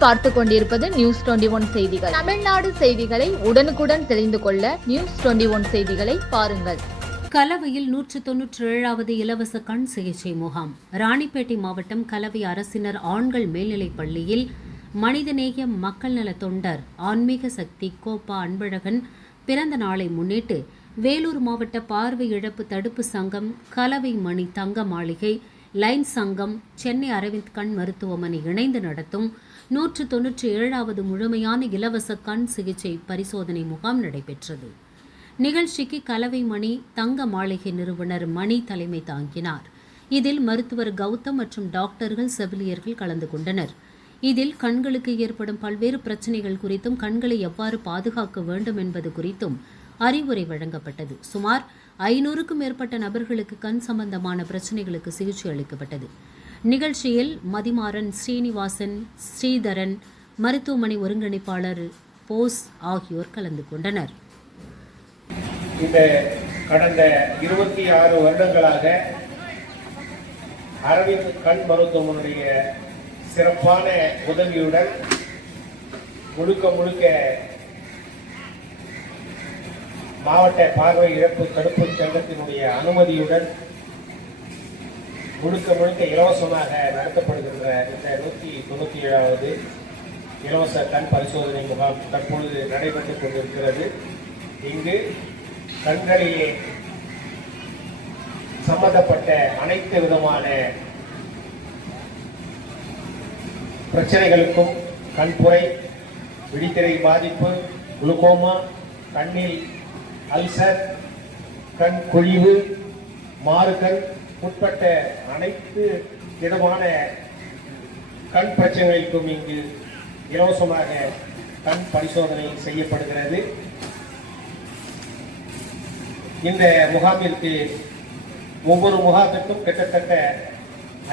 நீங்கள் பார்த்து கொண்டிருப்பது நியூஸ் 21 செய்திகள். தமிழ்நாடு செய்திகளை உடனுக்குடன் தெரிந்து கொள்ள நியூஸ் 21 செய்திகளை பாருங்கள். கலவையில் 197வது இலவச கண் சிகிச்சை முகாம். ராணிப்பேட்டை மாவட்டம் கலவை அரசினர் ஆண்கள் மேல்நிலைப் பள்ளியில் மனிதநேய மக்கள் நல தொண்டர் ஆன்மீக சக்தி கோப்பா அன்பழகன் பிறந்த நாளை முன்னிட்டு வேலூர் மாவட்ட பார்வை இழப்பு தடுப்பு சங்கம், கலவை மணி தங்க மாளிகை, லைன் சங்கம், சென்னை அரவிந்த் கண் மருத்துவமனை இணைந்து நடத்தும் 197வது முழுமையான இலவச கண் சிகிச்சை பரிசோதனை முகாம் நடைபெற்றது. நிகழ்ச்சிக்கு கலவை மணி தங்க மாளிகை நிறுவனர் மணி தலைமை தாங்கினார். இதில் மருத்துவர் கௌதம் மற்றும் டாக்டர்கள், செவிலியர்கள் கலந்து கொண்டனர். இதில் கண்களுக்கு ஏற்படும் பல்வேறு பிரச்சனைகள் குறித்தும், கண்களை எவ்வாறு பாதுகாக்க வேண்டும் என்பது குறித்தும் அறிவுரை வழங்கப்பட்டது. சுமார் 500க்கும் மேற்பட்ட நபர்களுக்கு கண் சம்பந்தமான பிரச்சனைகளுக்கு சிகிச்சை அளிக்கப்பட்டது. நிகழ்ச்சியில் மதிமாறன், ஸ்ரீனிவாசன், ஸ்ரீதரன், மருத்துவமனை ஒருங்கிணைப்பாளர் போஸ் ஆகியோர் கலந்து கொண்டனர். இந்த கடந்த 26 வருடங்களாக அரவிந்த் கண் மருத்துவமனையுடைய சிறப்பான உதவியுடன் முழுக்க மாவட்ட பார்வை இழப்பு தடுப்பு சங்கத்தினுடைய அனுமதியுடன் முழுக்க இலவசமாக நடத்தப்படுகின்ற இந்த 197வது இலவச கண் பரிசோதனை முகாம் தற்பொழுது நடைபெற்றுக் கொண்டிருக்கிறது. இங்கு கண்களிலே சம்பந்தப்பட்ட அனைத்து விதமான பிரச்சனைகளுக்கும், கண்புரை, விழித்திரை பாதிப்பு, குளுக்கோமா, கண்ணில் அல்சர், கண் குழிவு, மாறுகண் உட்பட்ட அனைத்து விதமான கண் பிரச்சனைகளுக்கும் இங்கு இலவசமாக கண் பரிசோதனை செய்யப்படுகிறது. இந்த முகாமிற்கு ஒவ்வொரு முகாமிற்கும் கிட்டத்தட்ட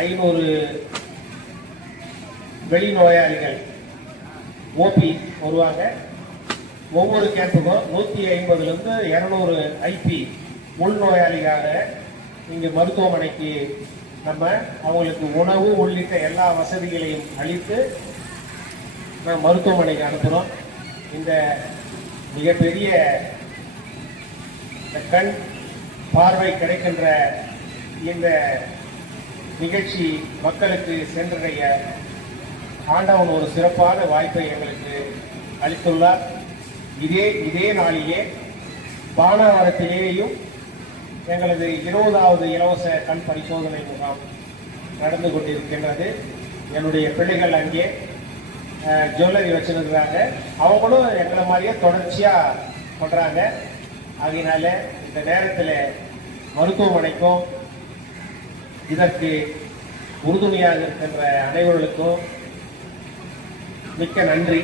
500 வெளிநோயாளிகள் ஓபி வருவாங்க. ஒவ்வொரு கேம்புக்கும் 150லிருந்து 200 ஐபி உள்நோயாளியாக இங்கு மருத்துவமனைக்கு நம்ம அவங்களுக்கு உணவு உள்ளிட்ட எல்லா வசதிகளையும் அளித்து நம்ம மருத்துவமனைக்கு அனுப்புகிறோம். இந்த மிகப்பெரிய கண் பார்வை கிடைக்கின்ற இந்த நிகழ்ச்சி மக்களுக்கு சென்றடைய ஆண்டவன் ஒரு சிறப்பான வாய்ப்பை எங்களுக்கு அளித்துள்ளார். இதே நாளிலே பானாவரத்திலேயும் எங்களது 20வது இலவச கண் பரிசோதனை முகாம் நடந்து கொண்டிருக்கின்றது. என்னுடைய பிள்ளைகள் அங்கே ஜுவல்லரி வச்சிருக்கிறாங்க. அவங்களும் எங்களை மாதிரியே தொடர்ச்சியாக பண்ணுறாங்க. ஆகையினால இந்த நேரத்தில் மருத்துவமனைக்கும் இதற்கு உறுதுணையாக இருக்கின்ற அனைவர்களுக்கும் மிக்க நன்றி.